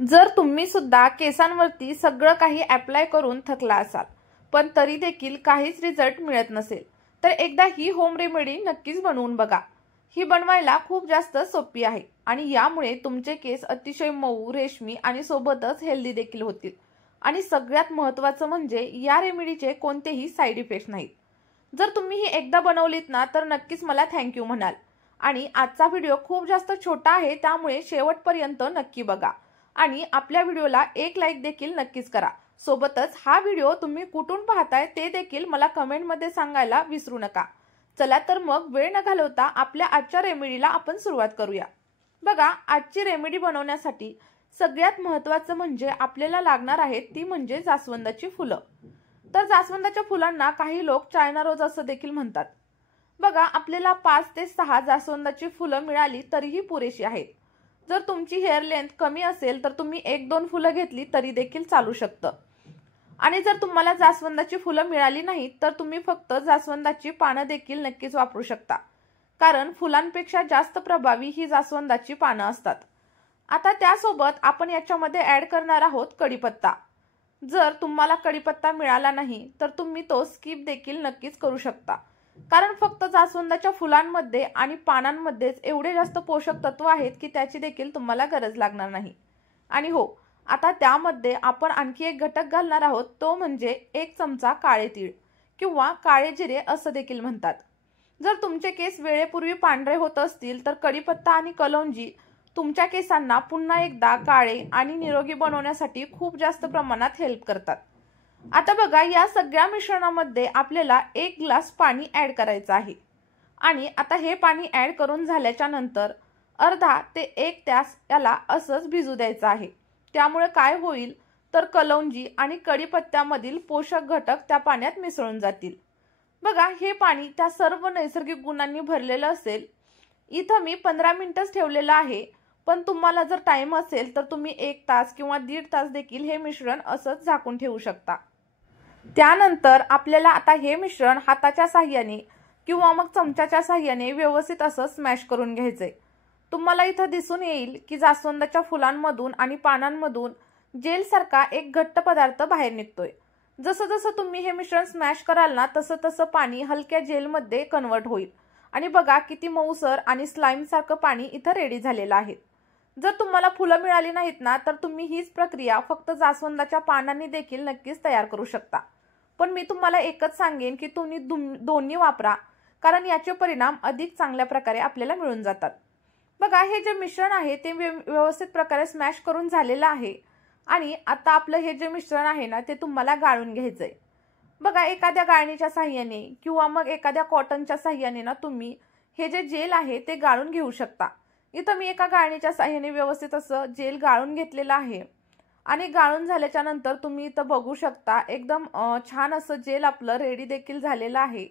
जर तुम्ही सुद्धा केसांवरती सगळं काही अप्लाय करून थकला असाल पण तरी देखील काहीच रिझल्ट मिळत नसेल तर एकदा ही होम रेमेडी नक्कीच बनवून बघा। ही बनवायला खूप जास्त सोपी आहे आणि यामुळे तुमचे केस अतिशय मऊ, रेशमी आणि सोबतच हेल्दी देखील होतील। आणि सगळ्यात महत्त्वाचं म्हणजे या रेमेडीचे कोणतेही साइड इफेक्ट्स नाहीत। जर तुम्ही ही एकदा बनवलीत ना तर नक्कीच मला थँक्यू म्हणाल। आणि आजचा व्हिडिओ खूप जास्त छोटा आहे त्यामुळे शेवटपर्यंत नक्की बघा आणि आपल्या व्हिडिओला एक लाईक देखील नक्कीच करा। सोबतच हा व्हिडिओ तुम्ही कुठून पाहताय ते देखील मला कमेंट मध्ये सांगायला विसरू नका। चला तर मग वेळ न घालवता आपल्या आजच्या रेमेडीला आपण सुरुवात करूया। बघा, आजची रेमेडी बनवण्यासाठी सगळ्यात महत्त्वाचं म्हणजे आपल्याला लागणार आहे ती म्हणजे जास्वंदाची फुलं। तर जास्वंदाच्या फुलांना काही लोक चायना रोज असं देखील म्हणतात। बघा, आपल्याला 5 ते 6 जास्वंदाची फुलं मिळाली तरीही पुरेशी आहेत। जर तुमची हेअर लेंथ कमी असेल तर तुम्ही 1-2 फुलं घेतली तरी देखील चालू शकतं। आणि जर तुम्हाला जास्वंदाची फुलं मिळाली नाहीत तर तुम्ही फक्त जास्वंदाची पानं देखील नक्कीच वापरू शकता, कारण फुलांपेक्षा जास्त प्रभावी ही जास्वंदाची पानं असतात। आता त्यासोबत आपण याच्यामध्ये ऍड करणार आहोत कढीपत्ता। जर तुम्हाला कढीपत्ता मिळाला नाही तर तुम्ही तो स्किप देखील नक्कीच करू शकता, कारण फक्त जास्वंदाच्या फुलांमध्ये आणि पानांमध्येच एवढे जास्त पोषक तत्व आहेत की त्याची देखील तुम्हाला गरज लागणार नाही। आणि हो, आता त्यामध्ये आपण आणखी एक घटक घालणार आहोत तो म्हणजे 1 चमचा काळे तीळ किंवा काळे जिरे असं देखील म्हणतात। जर तुमचे केस वेळेपूर्वी पांढरे होत असतील तर कढीपत्ता आणि कलौंजी तुमच्या केसांना पुन्हा एकदा काळे आणि निरोगी बनवण्यासाठी खूप जास्त प्रमाणात हेल्प करतात। आता बघा, या सगळ्या मिश्रणामध्ये आपल्याला 1 ग्लास पाणी ऍड करायचं आहे। आणि आता हे पाणी ऍड करून झाल्याच्या नंतर अर्धा ते 1 तास याला असंच भिजू द्यायचं आहे। त्यामुळे काय होईल तर कलौंजी आणि कढीपत्त्यामधील पोषक घटक त्या पाण्यात मिसळून जातील। बघा, हे पाणी त्या सर्व नैसर्गिक गुणांनी भरलेलं असेल। इथं मी 15 मिनिटच ठेवलेलं आहे, पण तुम्हाला जर टाइम असेल तर तुम्ही 1 तास किंवा 1.5 तास देखील हे मिश्रण असंच झाकून ठेवू शकता। त्यानंतर आपल्याला आता हे मिश्रण हाताच्या साहाय्याने किंवा मग चमच्याच्या साहाय्याने व्यवस्थित असं स्मॅश करून घ्यायचंय। तुम्हाला इथं दिसून येईल की जास्वंदाच्या फुलांमधून आणि पानांमधून जेल सारखा एक घट्ट पदार्थ बाहेर निघतोय। जसं जसं तुम्ही हे मिश्रण स्मॅश कराल ना तसं तसं पाणी हलक्या जेलमध्ये कन्वर्ट होईल। आणि बघा, किती मऊसर आणि स्लाइम सारखं पाणी इथं रेडी झालेलं आहे। जर तुम्हाला फुलं मिळाली नाहीत ना तर तुम्ही हीच प्रक्रिया फक्त जास्वंदाच्या पानांनी देखील नक्कीच तयार करू शकता। पण मी तुम्हाला एकच सांगेन की तुम्ही दोन्ही वापरा, कारण याचे परिणाम अधिक चांगल्या प्रकारे आपल्याला मिळून जातात। बघा, हे जे मिश्रण आहे ते व्यवस्थित प्रकारे स्मॅश करून झालेलं आहे। आणि आता आपलं हे जे मिश्रण आहे ना ते तुम्हाला गाळून घ्यायचंय। बघा, एखाद्या गाळणीच्या साहाय्याने किंवा मग एखाद्या कॉटनच्या साहाय्याने ना तुम्ही हे जे जेल आहे ते गाळून घेऊ शकता। इथं मी एका गाळणीच्या साहाय्याने व्यवस्थित असं जेल गाळून घेतलेलं आहे। आणि गाळून झाल्याच्या नंतर तुम्ही इथं बघू शकता एकदम छान असं जेल आपलं रेडी देखील झालेलं आहे।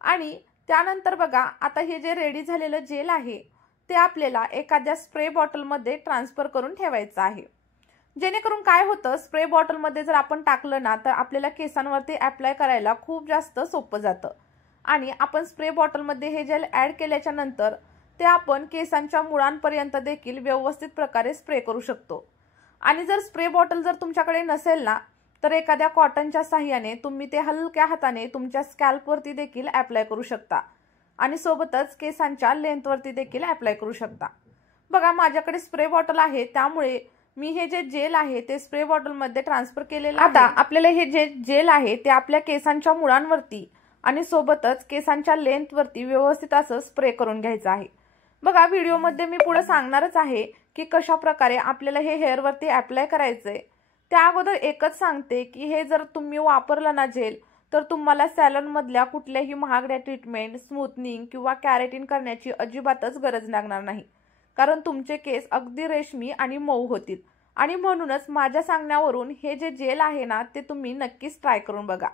आणि त्यानंतर बघा, आता हे जे रेडी झालेलं जेल आहे ते आपल्याला एखाद्या स्प्रे बॉटलमध्ये ट्रान्सफर करून ठेवायचं आहे। जेणेकरून काय होतं, स्प्रे बॉटलमध्ये जर आपण टाकलं ना तर आपल्याला केसांवरती अप्लाय करायला खूप जास्त सोपं जातं। आणि आपण स्प्रे बॉटलमध्ये हे जेल ऍड केल्याच्या नंतर ते आपण केसांच्या मुळांपर्यंत देखील व्यवस्थित प्रकारे स्प्रे करू शकतो। आणि जर स्प्रे बॉटल जर तुमच्याकडे नसेल ना तर एखाद्या कॉटनच्या साहाय्याने तुम्ही ते हलक्या हाताने तुमच्या स्कॅल्पवरती देखील अप्लाय करू शकता आणि सोबतच केसांच्या लेंथवरती देखील अप्लाय करू शकता। बघा, माझ्याकडे स्प्रे बॉटल आहे त्यामुळे मी हे जे जेल आहे ते स्प्रे बॉटलमध्ये ट्रान्सफर केलेलं आहे। आता आपल्याला हे जे जेल आहे ते आपल्या केसांच्या मुळांवरती आणि सोबतच केसांच्या लेंथवरती व्यवस्थित असं स्प्रे करून घ्यायचं आहे। बघा, व्हिडिओमध्ये मी पुढे सांगणारच आहे की कशा प्रकारे आपल्याला हे हेअरवरती अप्लाय करायचंय। त्या अगोदर एकच सांगते की हे जर तुम्ही वापरलं ना जेल तर तुम्हाला सॅलॉन मधल्या कुठल्याही महागड्या ट्रीटमेंट, स्मूथनिंग किंवा कॅरेटिन करण्याची अजिबातच गरज लागणार नाही, कारण तुमचे केस अगदी रेशमी आणि मऊ होतील। आणि म्हणूनच माझ्या सांगण्यावरून हे जे जेल आहे ना ते तुम्ही नक्कीच ट्राय करून बघा।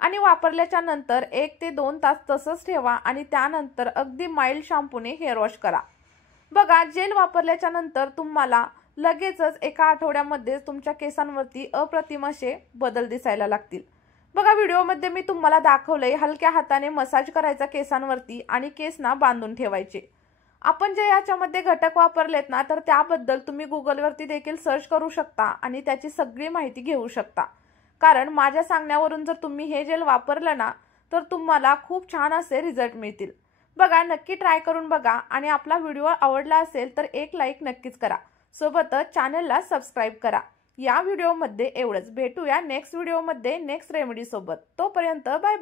आणि वापरल्याच्या नंतर 1 ते 2 तास तसंच ठेवा आणि त्यानंतर अगदी माइल्ड शॅम्पूने हेअर वॉश करा। बघा, जेल वापरल्याच्या नंतर तुम्हाला लगेचच एका आठवड्यामध्ये तुमच्या केसांवरती अप्रतिम असे बदल दिसायला लागतील। बघा, व्हिडिओमध्ये मी तुम्हाला दाखवलंय हलक्या हाताने मसाज करायचा केसांवरती आणि केसना बांधून ठेवायचे। आपण जे याच्यामध्ये घटक वापरलेत ना, तर त्याबद्दल तुम्ही गुगलवरती देखील सर्च करू शकता आणि त्याची सगळी माहिती घेऊ शकता. कारण माझ्या सांगण्यावरून जर तुम्ही हे जेल वापरलं ना, तर तुम्हाला खूप छान असे रिझल्ट मिळतील. बघा, नक्की ट्राय करून बघा आणि आपला व्हिडिओ आवडला असेल तर एक लाईक नक्कीच करा. सोबतच चॅनलला सबस्क्राईब करा. या व्हिडिओमध्ये एवढंच. भेटूया नेक्स्ट व्हिडिओमध्ये नेक्स्ट रेमेडी सोबत. तोपर्यंत बाय बाय.